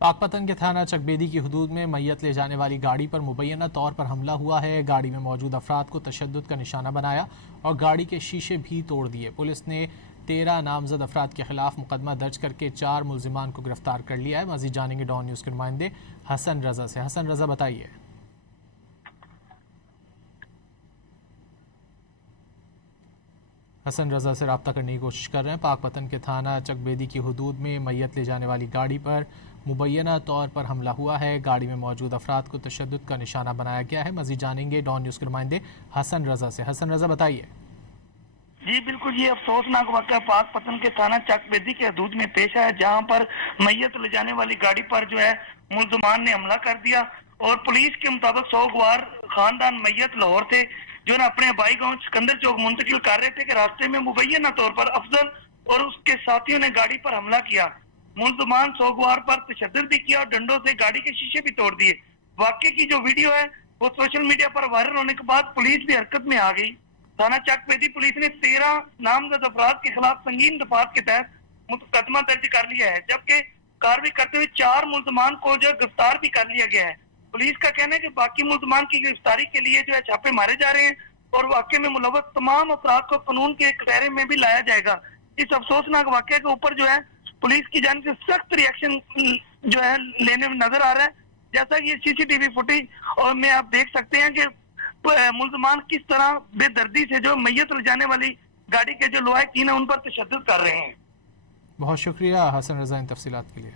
पाकपतन के थाना चकबेदी की हदूद में मैयत ले जाने वाली गाड़ी पर मुबैना तौर पर हमला हुआ है। गाड़ी में मौजूद अफराद को तशद्दुद का निशाना बनाया और गाड़ी के शीशे भी तोड़ दिए। पुलिस ने 13 नामजद अफराद के खिलाफ मुकदमा दर्ज करके 4 मुलजिमान को गिरफ्तार कर लिया है। मजीद जानेंगे डॉन न्यूज़ के नुमाइंदे हसन रजा से। हसन रजा, बताइए। हसन रजा से रब्ता करने की कोशिश कर रहे हैं। पाकपतन के थाना चकबेदी की हदूद में मैयत ले जाने वाली गाड़ी पर मुबैना तौर पर हमला हुआ है। गाड़ी में मौजूद अफराद को तशद्दुद का निशाना बनाया गया है। मजीद जानेंगे डॉन न्यूज़ के नुमाइंदे हसन रजा से। हसन रजा, बताइए। जी बिल्कुल, ये अफसोसनाक वाक़या पाकपतन के थाना चकबेदी के हदूद में पेश आया, जहां पर मैयत ले जाने वाली गाड़ी पर जो है मुल्ज़िमान ने हमला कर दिया। और पुलिस के मुताबिक 100 गवार खानदान मैयत लाहौर थे, जो ना अपने आबाई गांव सिकंदर चौक मुंतकिल कर रहे थे कि रास्ते में मुबैना तौर पर अफजल और उसके साथियों ने गाड़ी पर हमला किया। मुल्ज़िमान 100 गवार पर तशद्दुद भी किया और डंडों से गाड़ी के शीशे भी तोड़ दिए। वाक़े की जो वीडियो है वो सोशल मीडिया पर वायरल होने के बाद पुलिस भी हरकत में आ गई। थाना चकबेदी पुलिस ने 13 नामजद अफराद के खिलाफ संगीन दफात के तहत मुकदमा दर्ज कर लिया है, जबकि कार्रवाई करते हुए 4 मुल्ज़िमान को जो गिरफ्तार भी कर लिया गया है। पुलिस का कहना है कि बाकी मुल्ज़िमान की गिरफ्तारी के लिए जो है छापे मारे जा रहे हैं और वाक़े में मुलव्वस तमाम अफराद को कानून के दायरे में भी लाया जाएगा। इस अफसोसनाक वाक़े के ऊपर जो है पुलिस की जानिब से सख्त रिएक्शन जो है लेने में नजर आ रहा है। जैसा कि ये सीसीटीवी फुटेज और में आप देख सकते हैं कि मुल्ज़िमान किस तरह बेदर्दी से जो मैयत ले जाने वाली गाड़ी के जो लवाहिकीन है उन पर तशद्दुद कर रहे हैं। बहुत शुक्रिया हसन रजा इन तफसीलात के लिए।